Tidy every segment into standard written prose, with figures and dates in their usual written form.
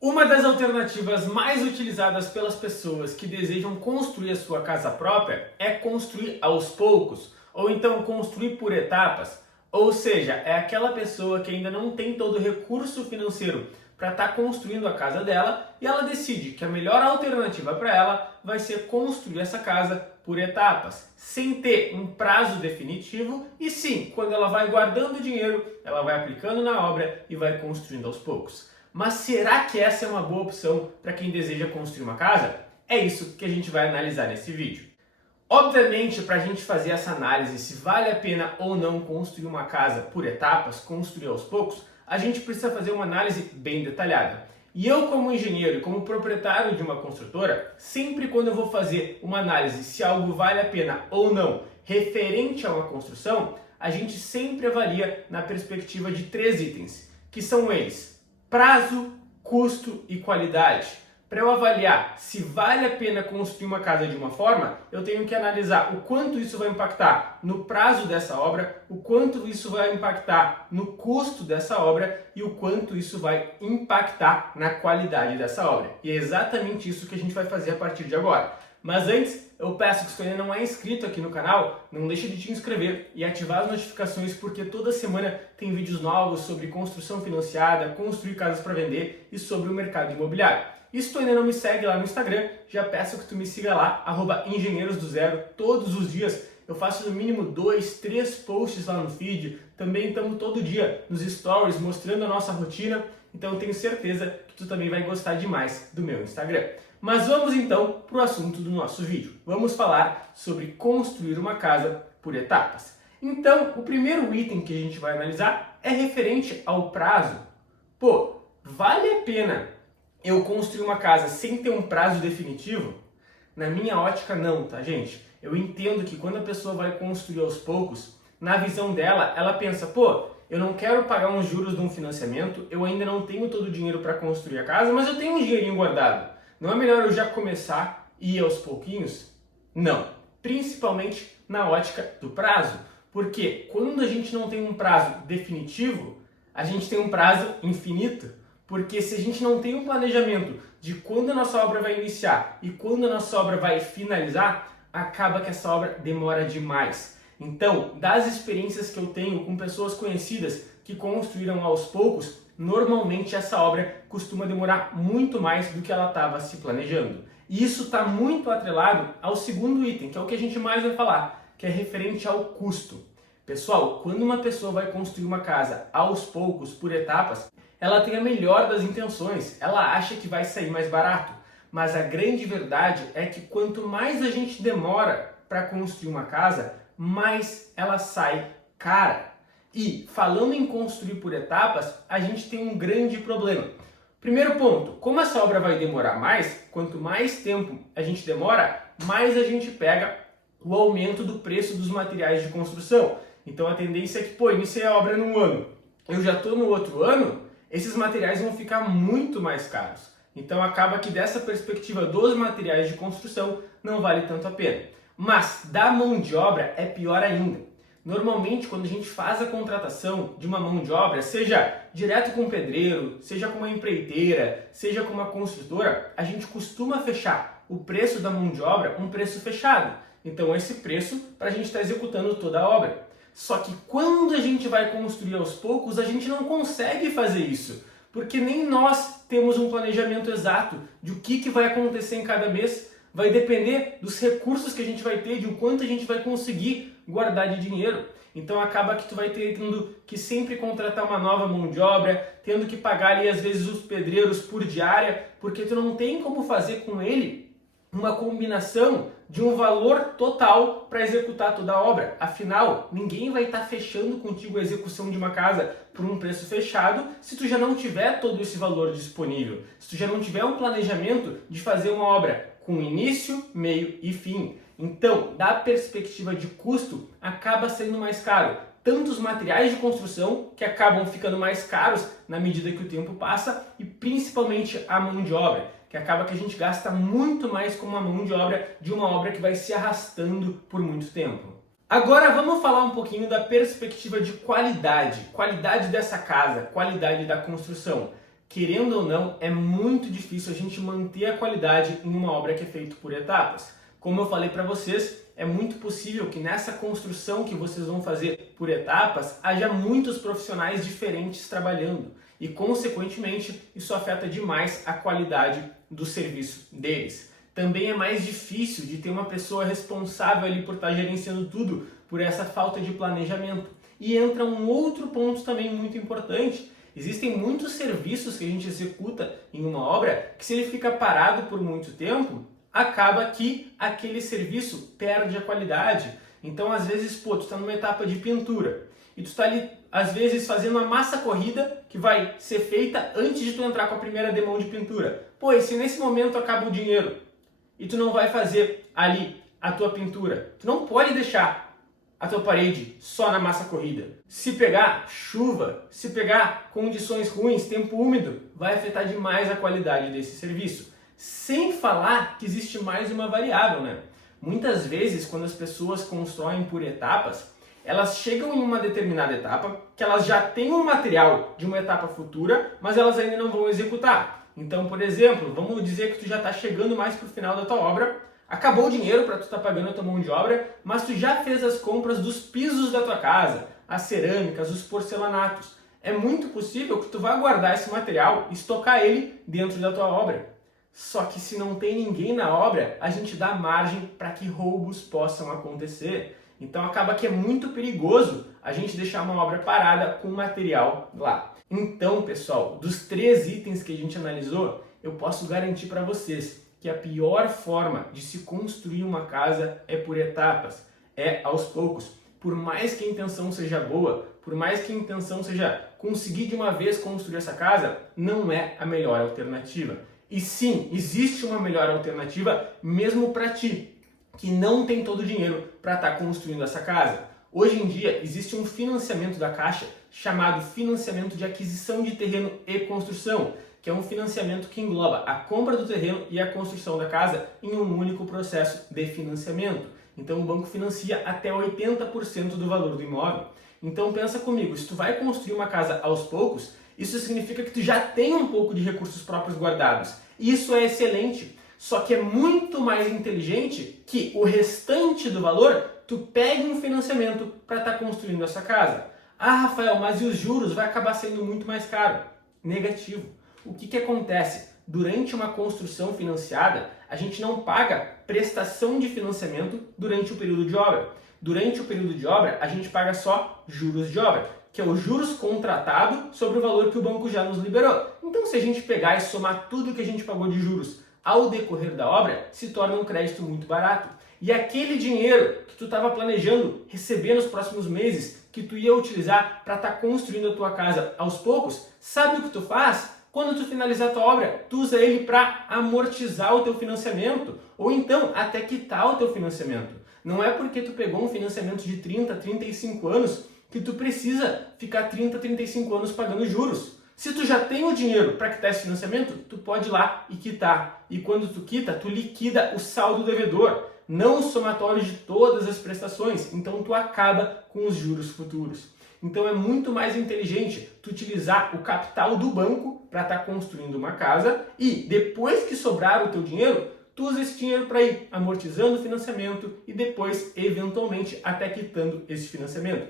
Uma das alternativas mais utilizadas pelas pessoas que desejam construir a sua casa própria é construir aos poucos, ou então construir por etapas. Ou seja, é aquela pessoa que ainda não tem todo o recurso financeiro para estar construindo a casa dela e ela decide que a melhor alternativa para ela vai ser construir essa casa por etapas, sem ter um prazo definitivo e sim, quando ela vai guardando dinheiro, ela vai aplicando na obra e vai construindo aos poucos. Mas será que essa é uma boa opção para quem deseja construir uma casa? É isso que a gente vai analisar nesse vídeo. Obviamente, para a gente fazer essa análise se vale a pena ou não construir uma casa por etapas, construir aos poucos, a gente precisa fazer uma análise bem detalhada. E eu, como engenheiro e como proprietário de uma construtora, sempre quando eu vou fazer uma análise se algo vale a pena ou não referente a uma construção, a gente sempre avalia na perspectiva de 3 itens, que são eles: prazo, custo e qualidade. Para eu avaliar se vale a pena construir uma casa de uma forma, eu tenho que analisar o quanto isso vai impactar no prazo dessa obra, o quanto isso vai impactar no custo dessa obra e o quanto isso vai impactar na qualidade dessa obra. E é exatamente isso que a gente vai fazer a partir de agora. Mas antes, eu peço que se você ainda não é inscrito aqui no canal, não deixe de te inscrever e ativar as notificações, porque toda semana tem vídeos novos sobre construção financiada, construir casas para vender e sobre o mercado imobiliário. E se tu ainda não me segue lá no Instagram, já peço que tu me siga lá, @engenheirosdozero. Todos os dias eu faço no mínimo 2, 3 posts lá no feed. Também estamos todo dia nos stories mostrando a nossa rotina. Então eu tenho certeza que tu também vai gostar demais do meu Instagram. Mas vamos então para o assunto do nosso vídeo. Vamos falar sobre construir uma casa por etapas. Então, o primeiro item que a gente vai analisar é referente ao prazo. Pô, vale a pena eu construir uma casa sem ter um prazo definitivo? Na minha ótica, não, tá, gente? Eu entendo que quando a pessoa vai construir aos poucos, na visão dela, ela pensa, pô, eu não quero pagar uns juros de um financiamento, eu ainda não tenho todo o dinheiro para construir a casa, mas eu tenho um dinheirinho guardado. Não é melhor eu já começar e ir aos pouquinhos? Não. Principalmente na ótica do prazo. Porque quando a gente não tem um prazo definitivo, a gente tem um prazo infinito. Porque se a gente não tem um planejamento de quando a nossa obra vai iniciar e quando a nossa obra vai finalizar, acaba que essa obra demora demais. Então, das experiências que eu tenho com pessoas conhecidas que construíram aos poucos, normalmente essa obra costuma demorar muito mais do que ela estava se planejando. E isso está muito atrelado ao segundo item, que é o que a gente mais vai falar, que é referente ao custo. Pessoal, quando uma pessoa vai construir uma casa aos poucos, por etapas, ela tem a melhor das intenções, ela acha que vai sair mais barato. Mas a grande verdade é que quanto mais a gente demora para construir uma casa, mais ela sai cara. E falando em construir por etapas, a gente tem um grande problema. Primeiro ponto, como essa obra vai demorar mais, quanto mais tempo a gente demora, mais a gente pega o aumento do preço dos materiais de construção. Então a tendência é que, pô, iniciei a obra num ano, eu já estou no outro ano, esses materiais vão ficar muito mais caros. Então acaba que dessa perspectiva dos materiais de construção não vale tanto a pena. Mas da mão de obra é pior ainda. Normalmente quando a gente faz a contratação de uma mão de obra, seja direto com um pedreiro, seja com uma empreiteira, seja com uma construtora, a gente costuma fechar o preço da mão de obra um preço fechado. Então esse preço para a gente estar executando toda a obra. Só que quando a gente vai construir aos poucos, a gente não consegue fazer isso, porque nem nós temos um planejamento exato de o que vai acontecer em cada mês. Vai depender dos recursos que a gente vai ter, de o quanto a gente vai conseguir guardar de dinheiro. Então acaba que tu vai tendo que sempre contratar uma nova mão de obra, tendo que pagar ali às vezes os pedreiros por diária, porque tu não tem como fazer com ele uma combinação de um valor total para executar toda a obra. Afinal, ninguém vai estar fechando contigo a execução de uma casa por um preço fechado se tu já não tiver todo esse valor disponível, se tu já não tiver um planejamento de fazer uma obra com início, meio e fim. Então, da perspectiva de custo, acaba sendo mais caro. Tanto os materiais de construção, que acabam ficando mais caros na medida que o tempo passa, e principalmente a mão de obra, que acaba que a gente gasta muito mais com uma mão de obra de uma obra que vai se arrastando por muito tempo. Agora vamos falar um pouquinho da perspectiva de qualidade dessa casa, qualidade da construção. querendo ou não, é muito difícil a gente manter a qualidade em uma obra que é feita por etapas. Como eu falei para vocês, é muito possível que nessa construção que vocês vão fazer por etapas, haja muitos profissionais diferentes trabalhando e, consequentemente, isso afeta demais a qualidade do serviço deles. Também é mais difícil de ter uma pessoa responsável ali por estar gerenciando tudo por essa falta de planejamento. E entra um outro ponto também muito importante. Existem muitos serviços que a gente executa em uma obra que, se ele fica parado por muito tempo, acaba que aquele serviço perde a qualidade. Então, às vezes, tu está numa etapa de pintura e tu está ali, às vezes, fazendo uma massa corrida que vai ser feita antes de tu entrar com a primeira demão de pintura. E se nesse momento acaba o dinheiro e tu não vai fazer ali a tua pintura, tu não pode deixar a tua parede só na massa corrida. Se pegar chuva, se pegar condições ruins, tempo úmido, vai afetar demais a qualidade desse serviço. Sem falar que existe mais uma variável, né? Muitas vezes, quando as pessoas constroem por etapas, elas chegam em uma determinada etapa, que elas já têm um material de uma etapa futura, mas elas ainda não vão executar. Então, por exemplo, vamos dizer que tu já está chegando mais para o final da tua obra, acabou o dinheiro para tu estar pagando a tua mão de obra, mas tu já fez as compras dos pisos da tua casa, as cerâmicas, os porcelanatos. É muito possível que tu vá guardar esse material e estocar ele dentro da tua obra. Só que se não tem ninguém na obra, a gente dá margem para que roubos possam acontecer. Então acaba que é muito perigoso a gente deixar uma obra parada com material lá. Então, pessoal, dos 3 itens que a gente analisou, eu posso garantir para vocês que a pior forma de se construir uma casa é por etapas, é aos poucos. Por mais que a intenção seja boa, por mais que a intenção seja conseguir de uma vez construir essa casa, não é a melhor alternativa. E sim, existe uma melhor alternativa mesmo para ti, que não tem todo o dinheiro para estar construindo essa casa. Hoje em dia existe um financiamento da Caixa chamado financiamento de aquisição de terreno e construção, que é um financiamento que engloba a compra do terreno e a construção da casa em um único processo de financiamento. Então o banco financia até 80% do valor do imóvel. Então pensa comigo, se tu vai construir uma casa aos poucos, isso significa que tu já tem um pouco de recursos próprios guardados. Isso é excelente, só que é muito mais inteligente que o restante do valor tu pegue um financiamento para estar construindo essa casa. Ah, Rafael, mas e os juros? Vai acabar sendo muito mais caro. Negativo. O que acontece? Durante uma construção financiada, a gente não paga prestação de financiamento durante o período de obra. Durante o período de obra, a gente paga só juros de obra, que é o juros contratado sobre o valor que o banco já nos liberou. Então, se a gente pegar e somar tudo que a gente pagou de juros ao decorrer da obra, se torna um crédito muito barato. E aquele dinheiro que tu estava planejando receber nos próximos meses, que tu ia utilizar para estar construindo a tua casa aos poucos, sabe o que tu faz? Quando tu finalizar a tua obra, tu usa ele para amortizar o teu financiamento, ou então até quitar o teu financiamento. Não é porque tu pegou um financiamento de 30, 35 anos que tu precisa ficar 30, 35 anos pagando juros. Se tu já tem o dinheiro para quitar esse financiamento, tu pode ir lá e quitar. E quando tu quita, tu liquida o saldo devedor, não o somatório de todas as prestações. Então tu acaba com os juros futuros. Então é muito mais inteligente tu utilizar o capital do banco para estar construindo uma casa e depois que sobrar o teu dinheiro, tu usa esse dinheiro para ir amortizando o financiamento e depois, eventualmente, até quitando esse financiamento.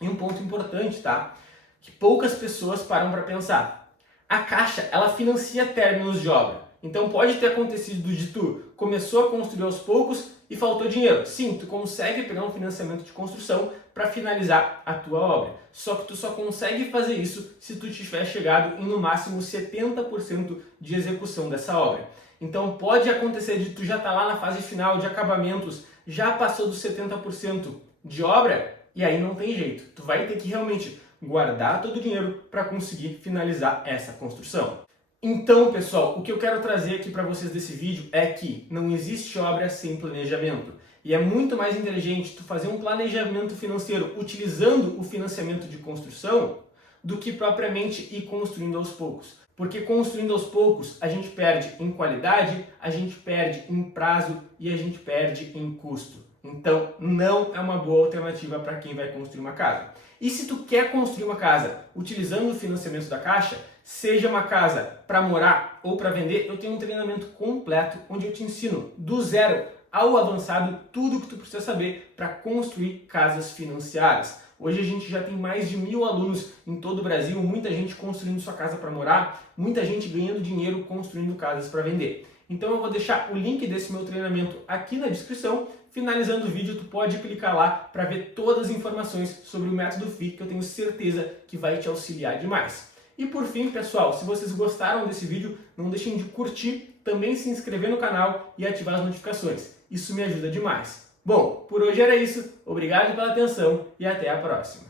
E um ponto importante, tá? Que poucas pessoas param para pensar. A Caixa, ela financia términos de obra. Então pode ter acontecido de tu começou a construir aos poucos e faltou dinheiro. Sim, tu consegue pegar um financiamento de construção para finalizar a tua obra. Só que tu só consegue fazer isso se tu tiver chegado em no máximo 70% de execução dessa obra. Então pode acontecer de tu já estar lá na fase final de acabamentos, já passou dos 70% de obra e aí não tem jeito. Tu vai ter que realmente guardar todo o dinheiro para conseguir finalizar essa construção. Então, pessoal, o que eu quero trazer aqui para vocês desse vídeo é que não existe obra sem planejamento. E é muito mais inteligente tu fazer um planejamento financeiro utilizando o financiamento de construção do que propriamente ir construindo aos poucos. Porque construindo aos poucos a gente perde em qualidade, a gente perde em prazo e a gente perde em custo. Então não é uma boa alternativa para quem vai construir uma casa. E se tu quer construir uma casa utilizando o financiamento da Caixa, seja uma casa para morar ou para vender, eu tenho um treinamento completo onde eu te ensino do zero ao avançado tudo o que tu precisa saber para construir casas financiadas. Hoje a gente já tem mais de 1000 alunos em todo o Brasil, muita gente construindo sua casa para morar, muita gente ganhando dinheiro construindo casas para vender. Então eu vou deixar o link desse meu treinamento aqui na descrição. Finalizando o vídeo, tu pode clicar lá para ver todas as informações sobre o método FII, que eu tenho certeza que vai te auxiliar demais. E por fim, pessoal, se vocês gostaram desse vídeo, não deixem de curtir, também se inscrever no canal e ativar as notificações. Isso me ajuda demais. Bom, por hoje era isso. Obrigado pela atenção e até a próxima.